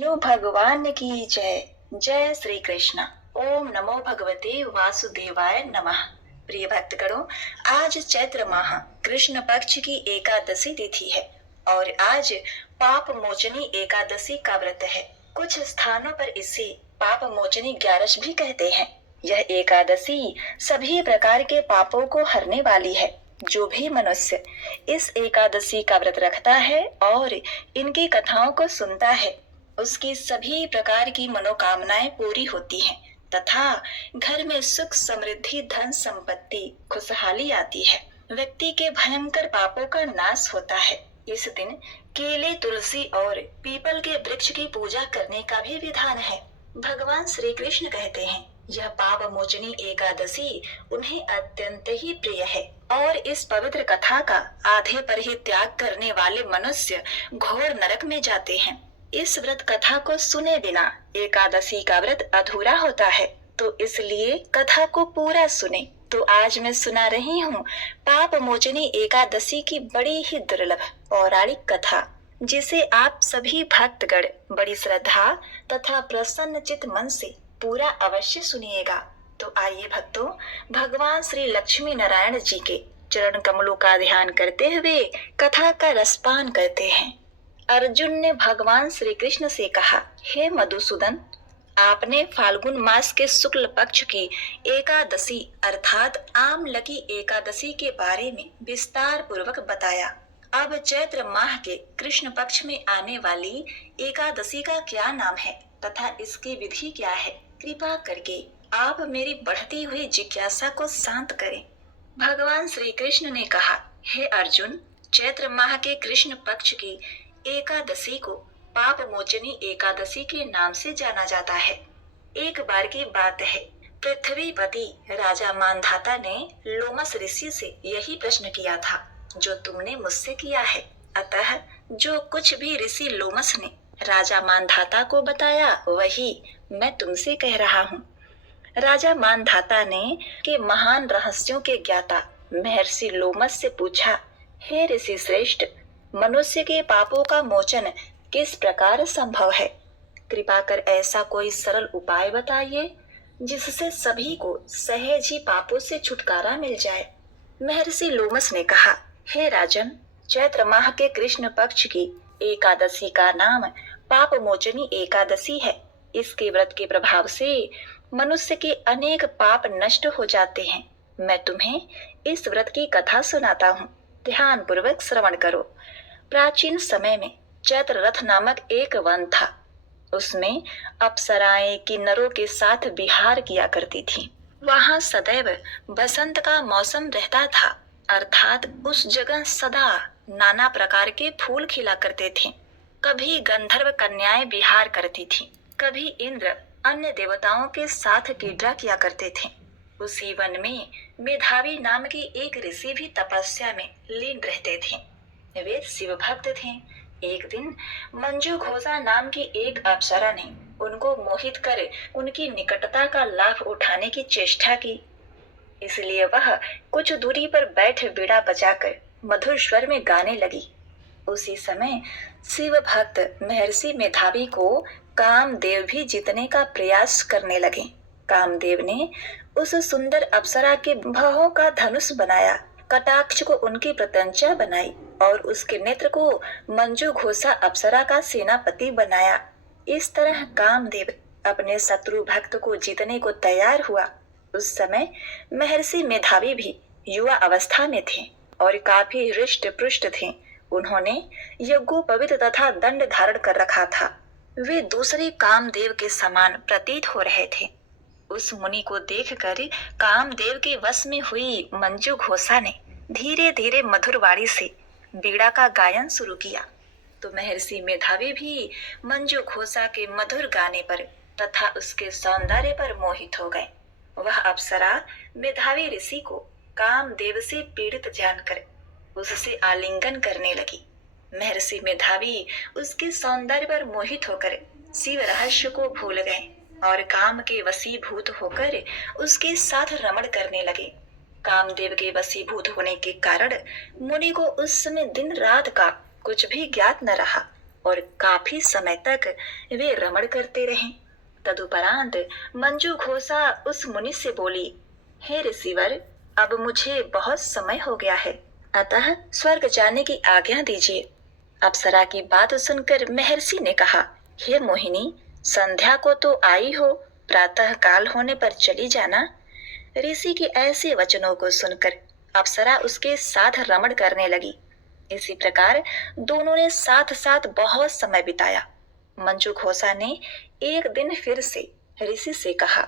विष्णु भगवान की जय। जय श्री कृष्ण। ओम नमो भगवते वासुदेवाय नमः। प्रिय भक्तगणों, आज चैत्र माह कृष्ण पक्ष की एकादशी तिथि है और आज पाप मोचनी एकादशी का व्रत है। कुछ स्थानों पर इसे पाप मोचनी ग्यारस भी कहते हैं। यह एकादशी सभी प्रकार के पापों को हरने वाली है। जो भी मनुष्य इस एकादशी का व्रत रखता है और इनकी कथाओं को सुनता है, उसकी सभी प्रकार की मनोकामनाएं पूरी होती हैं तथा घर में सुख समृद्धि धन संपत्ति खुशहाली आती है। व्यक्ति के भयंकर पापों का नाश होता है। इस दिन केले तुलसी और पीपल के वृक्ष की पूजा करने का भी विधान है। भगवान श्री कृष्ण कहते हैं, यह पाप मोचनी एकादशी उन्हें अत्यंत ही प्रिय है और इस पवित्र कथा का आधे पर ही त्याग करने वाले मनुष्य घोर नरक में जाते हैं। इस व्रत कथा को सुने बिना एकादशी का व्रत अधूरा होता है, तो इसलिए कथा को पूरा सुने। तो आज मैं सुना रही हूँ पाप मोचनी एकादशी की बड़ी ही दुर्लभ पौराणिक कथा, जिसे आप सभी भक्तगण बड़ी श्रद्धा तथा प्रसन्न चित मन से पूरा अवश्य सुनिएगा। तो आइए भक्तों, भगवान श्री लक्ष्मी नारायण जी के चरण कमलों का ध्यान करते हुए कथा का रसपान करते हैं। अर्जुन ने भगवान श्री कृष्ण से कहा, हे मधुसूदन, आपने फाल्गुन मास के शुक्ल पक्ष की एकादशी अर्थात आमलकी एकादशी के बारे में विस्तार पूर्वक बताया। अब चैत्र माह के कृष्ण पक्ष में आने वाली एकादशी का क्या नाम है तथा इसकी विधि क्या है, कृपा करके आप मेरी बढ़ती हुई जिज्ञासा को शांत करें। भगवान श्री कृष्ण ने कहा, हे अर्जुन, चैत्र माह के कृष्ण पक्ष की एकादशी को पाप मोचनी एकादशी के नाम से जाना जाता है। एक बार की बात है, पृथ्वीपति राजा मानधाता ने लोमस ऋषि से यही प्रश्न किया था जो तुमने मुझसे किया है। अतः जो कुछ भी ऋषि लोमस ने राजा मानधाता को बताया वही मैं तुमसे कह रहा हूँ। राजा मानधाता ने के महान रहस्यों के ज्ञाता महर्षि लोमस से पूछा, हे ऋषि श्रेष्ठ, मनुष्य के पापों का मोचन किस प्रकार संभव है? कृपा कर ऐसा कोई सरल उपाय बताइए जिससे सभी को सहज ही पापों से छुटकारा मिल जाए। महर्षि लोमस ने कहा, हे राजन, चैत्र माह के कृष्ण पक्ष की एकादशी का नाम पाप मोचनी एकादशी है। इसके व्रत के प्रभाव से मनुष्य के अनेक पाप नष्ट हो जाते हैं। मैं तुम्हें इस व्रत की कथा सुनाता हूँ, ध्यान पूर्वक श्रवण करो। प्राचीन समय में चैत्र रथ नामक एक वन था। उसमें अप्सराएं किन्नरों के साथ विहार किया करती थीं। वहां सदैव बसंत का मौसम रहता था, अर्थात उस जगह सदा नाना प्रकार के फूल खिला करते थे। कभी गंधर्व कन्याएं विहार करती थीं, कभी इंद्र अन्य देवताओं के साथ क्रीड़ा किया करते थे। उसी वन में मेधावी नाम के एक ऋषि भी तपस्या में लीन रहते थे। वे शिव भक्त थे। एक दिन मंजू घोषा नाम की एक अप्सरा ने उनको मोहित कर उनकी निकटता का लाभ उठाने की चेष्टा की। इसलिए वह कुछ दूरी पर बैठ बीड़ा बजाकर मधुर स्वर में गाने लगी। उसी समय शिव भक्त महर्षि मेधावी को कामदेव भी जीतने का प्रयास करने लगे। कामदेव ने उस सुंदर अप्सरा के भौहों का धनुष बनाया, कटाक्ष को उनकी प्रत्यंचा बनाई और उसके नेत्र को मंजू घोषा अप्सरा का सेनापति बनाया। इस तरह कामदेव अपने शत्रु भक्त को जीतने को तैयार हुआ। उस समय महर्षि मेधावी भी युवा अवस्था में थे और काफी हृष्ट पुष्ट थे। उन्होंने यज्ञोपवीत तथा दंड धारण कर रखा था। वे दूसरे कामदेव के समान प्रतीत हो रहे थे। उस मुनि को देखकर कामदेव के वश में हुई मंजू घोषा ने धीरे धीरे मधुर वाणी से बीड़ा का गायन शुरू किया। तो महर्षि मेधावी भी मंजू घोषा के मधुर गाने पर तथा उसके सौंदर्य पर मोहित हो गए। वह अप्सरा मेधावी ऋषि को कामदेव से पीड़ित जानकर उससे आलिंगन करने लगी। महर्षि मेधावी उसके सौंदर्य पर मोहित होकर शिव रहस्य को भूल गए और काम के वशीभूत होकर उसके साथ रमण करने लगे। कामदेव के वशीभूत होने के कारण मुनि को उस समय दिन रात का कुछ भी ज्ञात न रहा। और काफी समय तक वे रमण करते रहे। तदुपरांत मंजू घोषा उस मुनि से बोली, हे ऋषिवर, अब मुझे बहुत समय हो गया है, अतः स्वर्ग जाने की आज्ञा दीजिए। अप्सरा की बात सुनकर महर्षि ने कहा, हे मोहिनी, संध्या को तो आई हो, प्रातः काल होने पर चली जाना। ऋषि के ऐसे वचनों को सुनकर अप्सरा उसके साथ रमण करने लगी। इसी प्रकार दोनों ने साथ साथ बहुत समय बिताया। मंजू घोषा ने एक दिन फिर से ऋषि से कहा,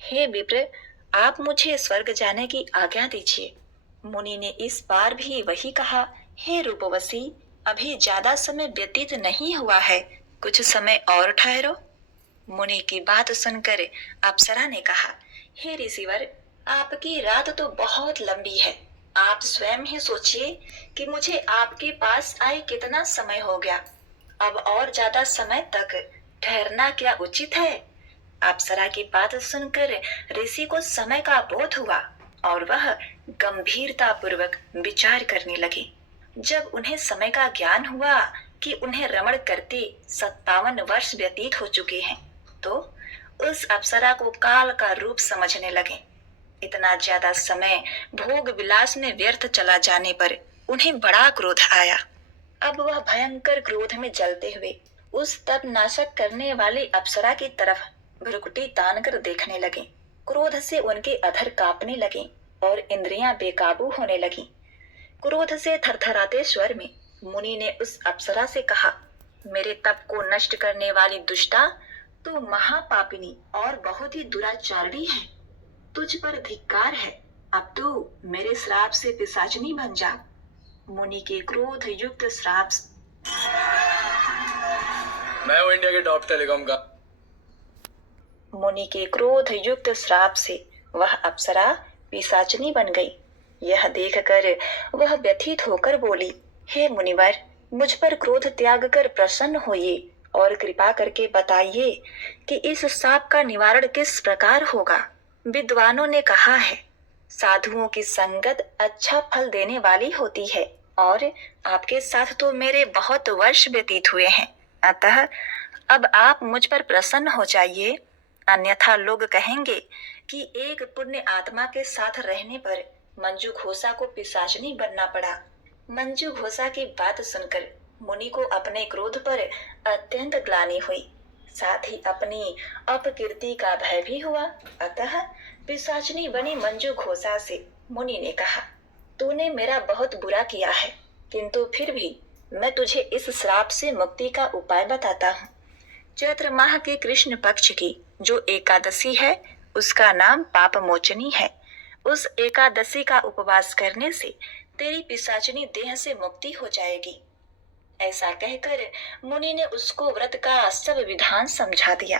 हे विप्र, आप मुझे स्वर्ग जाने की आज्ञा दीजिए। मुनि ने इस बार भी वही कहा, हे रूपवशी, अभी ज्यादा समय व्यतीत नहीं हुआ है, कुछ समय और ठहरो। मुनि की बात सुनकर अप्सरा ने कहा, हे ऋषिवर, आपकी रात तो बहुत लंबी है। आप स्वयं ही सोचिए कि मुझे आपके पास आए कितना समय हो गया। अब और ज्यादा समय तक ठहरना क्या उचित है? अप्सरा की बात सुनकर ऋषि को समय का बोध हुआ और वह गंभीरता पूर्वक विचार करने लगे। जब उन्हें समय का ज्ञान हुआ कि उन्हें रमण करते 57 वर्ष व्यतीत हो चुके हैं, तो उस अप्सरा को काल का रूप समझने लगे। इतना ज्यादा समय भोग विलास में व्यर्थ चला जाने पर उन्हें बड़ा क्रोध आया। अब वह भयंकर क्रोध में जलते हुए उस तप नाशक करने वाली अप्सरा की तरफ भ्रुकुटी तान कर देखने लगे। क्रोध से उनके अधर कांपने लगे और इंद्रियां बेकाबू होने लगी। क्रोध से थरथराते स्वर में मुनि ने उस अप्सरा से कहा, मेरे तप को नष्ट करने वाली दुष्टा, तू महापापिनी और बहुत ही दुराचारणी है। तुझ पर धिक्कार है, अब तू मेरे श्राप से पिशाचनी बन जा। मुनि के क्रोध युक्त श्राप। मैं हूँ इंडिया के टॉप टेलीकॉम का। मुनि के क्रोध युक्त श्राप से वह अप्सरा पिशाचनी बन गई। यह देखकर वह व्यथित होकर बोली, हे मुनिवर, मुझ पर क्रोध त्याग कर प्रसन्न होइए और कृपा करके बताइए कि इस शाप का निवारण किस प्रकार होगा। विद्वानों ने कहा है, साधुओं की संगत अच्छा फल देने वाली होती है और आपके साथ तो मेरे बहुत वर्ष व्यतीत हुए हैं, अतः अब आप मुझ पर प्रसन्न हो जाइए, अन्यथा लोग कहेंगे कि एक पुण्य आत्मा के साथ रहने पर मंजू घोषा को पिशाचनी बनना पड़ा। मंजू घोषा की बात सुनकर मुनि को अपने क्रोध पर अत्यंत ग्लानि हुई, साथ ही अपनी अपकीर्ति का भय भी हुआ। अतः पिशाचनी बनी मंजू घोषा से मुनि ने कहा, तूने मेरा बहुत बुरा किया है, किंतु फिर भी मैं तुझे इस श्राप से मुक्ति का उपाय बताता हूँ। चैत्र माह के कृष्ण पक्ष की जो एकादशी है, उसका नाम पाप मोचनी है। उस एकादशी का उपवास करने से तेरी पिशाचनी देह से मुक्ति हो जाएगी। ऐसा कहकर मुनि ने उसको व्रत का सब विधान समझा दिया।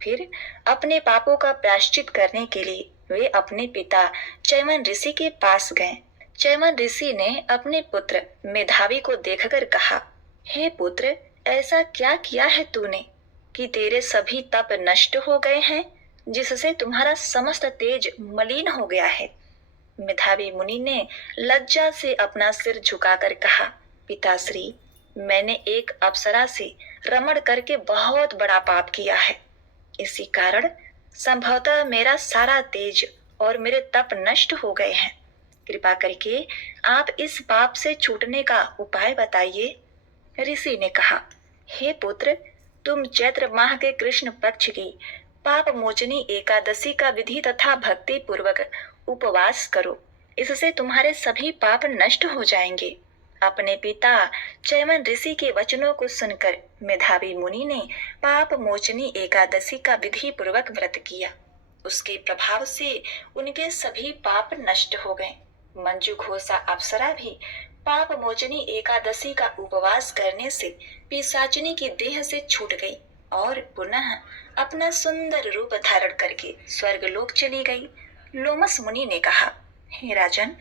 फिर अपने पापों का प्रायश्चित करने के लिए वे अपने पिता चैमन ऋषि के पास गए। चैमन ऋषि ने अपने पुत्र मेधावी को देखकर कहा, हे पुत्र, ऐसा क्या किया है तूने कि तेरे सभी तप नष्ट हो गए हैं, जिससे तुम्हारा समस्त तेज मलिन हो गया है। मेधावी मुनि ने लज्जा से अपना सिर झुकाकर कहा, पिताश्री, मैंने एक अप्सरा से रमण करके बहुत बड़ा पाप किया है। इसी कारण संभवतः मेरा सारा तेज और मेरे तप नष्ट हो गए हैं। कृपा करके आप इस पाप से छूटने का उपाय बताइए। ऋषि ने कहा, हे पुत्र, तुम चैत्र माह के कृष्ण पक्ष की पाप मोचनी एकादशी का विधि तथा भक्ति पूर्वक उपवास करो, इससे तुम्हारे सभी पाप नष्ट हो जाएंगे। अपने पिता चैमन ऋषि के वचनों को सुनकर मेधावी मुनि ने पाप मोचनी एकादशी का विधि पूर्वक व्रत किया। उसके प्रभाव से उनके सभी पाप नष्ट हो गए। मंजू घोषा अप्सरा भी पाप मोचनी एकादशी का उपवास करने से पिशाचिनी की देह से छूट गई और पुनः अपना सुंदर रूप धारण करके स्वर्गलोक चली गई। लोमस मुनि ने कहा, हे राजन,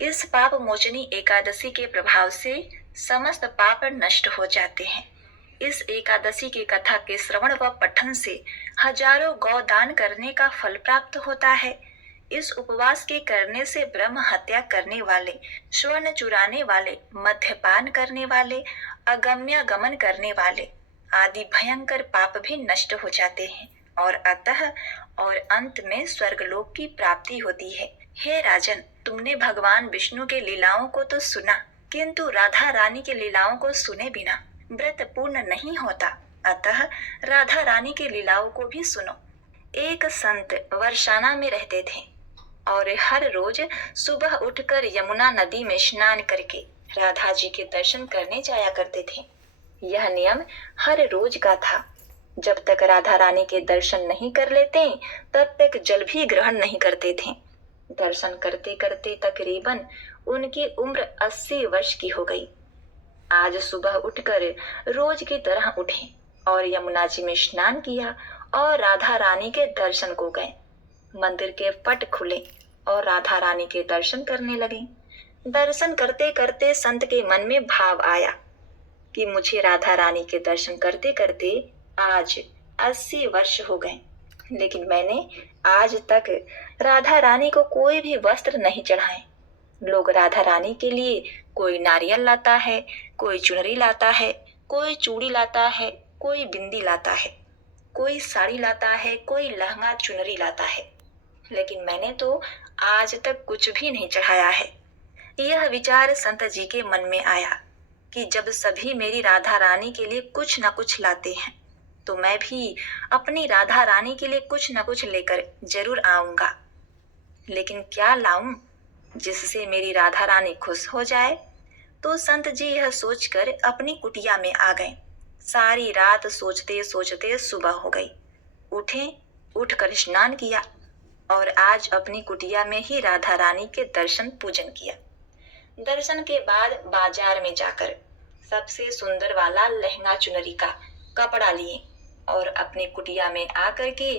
इस पाप मोचनी एकादशी के प्रभाव से समस्त पाप नष्ट हो जाते हैं। इस एकादशी की कथा के श्रवण व पठन से हजारों गौदान करने का फल प्राप्त होता है। इस उपवास के करने से ब्रह्म हत्या करने वाले, स्वर्ण चुराने वाले, मद्यपान करने वाले, अगम्य गमन करने वाले आदि भयंकर पाप भी नष्ट हो जाते हैं और अतः और अंत में स्वर्गलोक की प्राप्ति होती है। हे राजन, तुमने भगवान विष्णु के लीलाओं को तो सुना, किंतु राधा रानी के लीलाओं को सुने बिना व्रत पूर्ण नहीं होता। अतः राधा रानी की लीलाओं को भी सुनो। एक संत वर्षाना में रहते थे और हर रोज सुबह उठकर यमुना नदी में स्नान करके राधा जी के दर्शन करने जाया करते थे। यह नियम हर रोज का था। जब तक राधा रानी के दर्शन नहीं कर लेते तब तक जल भी ग्रहण नहीं करते थे। दर्शन करते करते तकरीबन उनकी उम्र 80 वर्ष की हो गई। आज सुबह उठकर रोज की तरह उठे और यमुना जी में स्नान किया और राधा रानी के दर्शन को गए। मंदिर के पट खुले और राधा रानी के दर्शन करने लगे। दर्शन करते करते संत के मन में भाव आया कि मुझे राधा रानी के दर्शन करते करते आज 80 वर्ष हो गए, लेकिन मैंने आज तक राधा रानी को कोई भी वस्त्र नहीं चढ़ाए। लोग राधा रानी के लिए कोई नारियल लाता है, कोई चुनरी लाता है, कोई चूड़ी लाता है, कोई बिंदी लाता है, कोई साड़ी लाता है, कोई लहंगा चुनरी लाता है, लेकिन मैंने तो आज तक कुछ भी नहीं चढ़ाया है। यह विचार संत जी के मन में आया कि जब सभी मेरी राधा रानी के लिए कुछ न कुछ लाते हैं तो मैं भी अपनी राधा रानी के लिए कुछ न कुछ लेकर जरूर आऊंगा, लेकिन क्या लाऊं जिससे मेरी राधा रानी खुश हो जाए। तो संत जी यह सोचकर अपनी कुटिया में आ गए। सारी रात सोचते सोचते सुबह हो गई। उठकर स्नान किया और आज अपनी कुटिया में ही राधा रानी के दर्शन पूजन किया। दर्शन के बाद बाजार में जाकर सबसे सुंदर वाला लहंगा चुनरी का कपड़ा लिए और अपने कुटिया में आकर के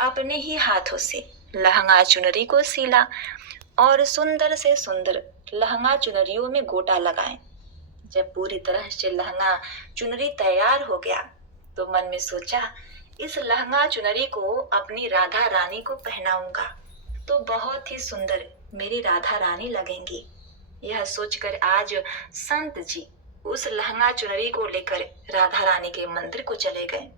अपने ही हाथों से लहंगा चुनरी को सीला और सुंदर से सुंदर लहंगा चुनरियों में गोटा लगाए। जब पूरी तरह से लहंगा चुनरी तैयार हो गया तो मन में सोचा, इस लहंगा चुनरी को अपनी राधा रानी को पहनाऊंगा तो बहुत ही सुंदर मेरी राधा रानी लगेंगी। यह सोचकर आज संत जी उस लहंगा चुनरी को लेकर राधा रानी के मंदिर को चले गए।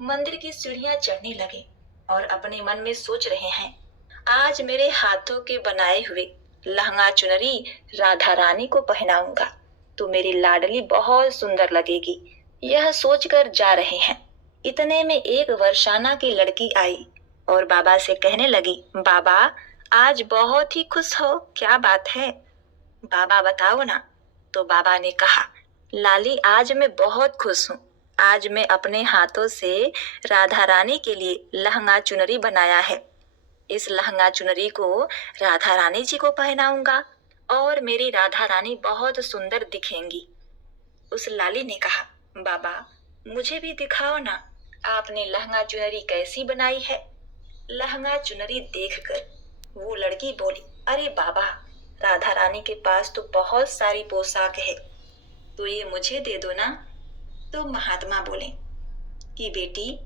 मंदिर की सीढ़ियां चढ़ने लगे और अपने मन में सोच रहे हैं, आज मेरे हाथों के बनाए हुए लहंगा चुनरी राधा रानी को पहनाऊंगा तो मेरी लाडली बहुत सुंदर लगेगी। यह सोचकर जा रहे हैं, इतने में एक वर्षाना की लड़की आई और बाबा से कहने लगी, बाबा आज बहुत ही खुश हो, क्या बात है? बाबा बताओ ना। तो बाबा ने कहा, लाली आज मैं बहुत खुश हूँ। आज मैं अपने हाथों से राधा रानी के लिए लहंगा चुनरी बनाया है। इस लहंगा चुनरी को राधा रानी जी को पहनाऊंगा और मेरी राधा रानी बहुत सुंदर दिखेंगी। उस लाली ने कहा, बाबा मुझे भी दिखाओ ना, आपने लहंगा चुनरी कैसी बनाई है? लहंगा चुनरी देखकर वो लड़की बोली, अरे बाबा राधा रानी के पास तो बहुत सारी पोशाक है, तो ये मुझे दे दो ना। तो महात्मा बोले कि बेटी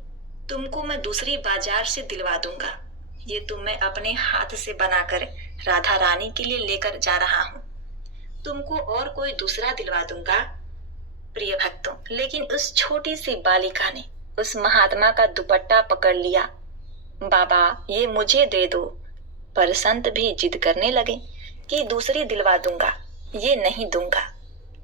तुमको मैं दूसरी बाजार से दिलवा दूंगा, ये तो मैं अपने हाथ से बनाकर राधा रानी के लिए लेकर जा रहा हूँ, तुमको और कोई दूसरा दिलवा दूंगा। प्रिय भक्तों, लेकिन उस छोटी सी बालिका ने उस महात्मा का दुपट्टा पकड़ लिया, बाबा ये मुझे दे दो। पर संत भी जिद करने लगे कि दूसरी दिलवा दूंगा, ये नहीं दूंगा।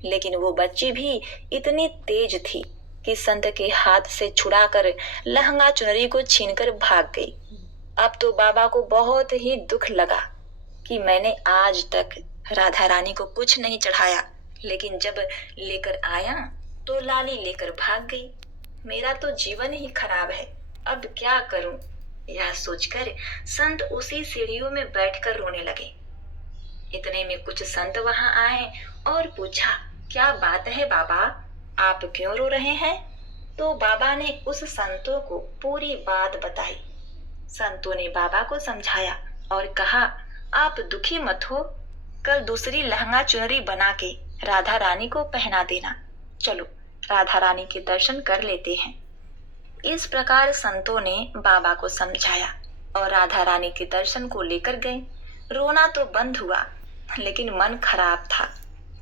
लेकिन वो बच्ची भी इतनी तेज थी कि संत के हाथ से छुड़ाकर लहंगा चुनरी को छीनकर भाग गई। अब तो बाबा को बहुत ही दुख लगा कि मैंने आज तक राधा रानी को कुछ नहीं चढ़ाया, लेकिन जब लेकर आया तो लाली लेकर भाग गई। मेरा तो जीवन ही खराब है, अब क्या करूं? यह सोचकर संत उसी सीढ़ियों में बैठकर रोने लगे। इतने में कुछ संत वहां आए और पूछा, क्या बात है बाबा, आप क्यों रो रहे हैं? तो बाबा ने उस संतों को पूरी बात बताई। संतों ने बाबा को समझाया और कहा, आप दुखी मत हो, कल दूसरी लहंगा चुनरी बना के राधा रानी को पहना देना। चलो राधा रानी के दर्शन कर लेते हैं। इस प्रकार संतों ने बाबा को समझाया और राधा रानी के दर्शन को लेकर गए। रोना तो बंद हुआ, लेकिन मन खराब था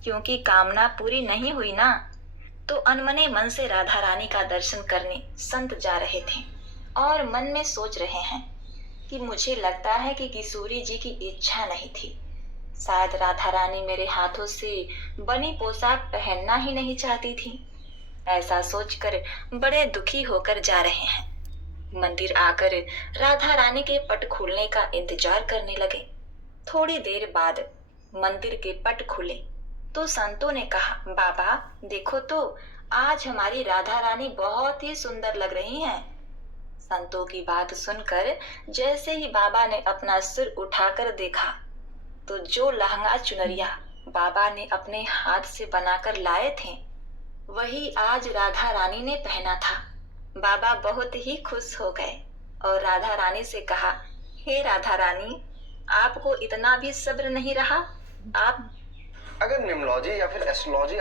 क्योंकि कामना पूरी नहीं हुई ना। तो अनमने मन से राधा रानी का दर्शन करने संत जा रहे थे और मन में सोच रहे हैं कि मुझे लगता है कि किशोरी जी की इच्छा नहीं थी। शायद राधा रानी मेरे हाथों से बनी पोशाक पहनना ही नहीं चाहती थी। ऐसा सोचकर बड़े दुखी होकर जा रहे हैं। मंदिर आकर राधा रानी के पट खुलने का इंतजार करने लगे। थोड़ी देर बाद मंदिर के पट खुले तो संतों ने कहा, बाबा देखो तो, आज हमारी राधा रानी बहुत ही सुंदर लग रही हैं। संतों की बात सुनकर जैसे ही बाबा ने अपना सिर उठाकर देखा तो जो लहंगा चुनरिया बाबा ने अपने हाथ से बनाकर लाए थे वही आज राधा रानी ने पहना था। बाबा बहुत ही खुश हो गए और राधा रानी से कहा, हे राधा रानी, आपको इतना भी सब्र नहीं रहा? आप अगर न्यूमरोलॉजी या फिर एस्ट्रोलॉजी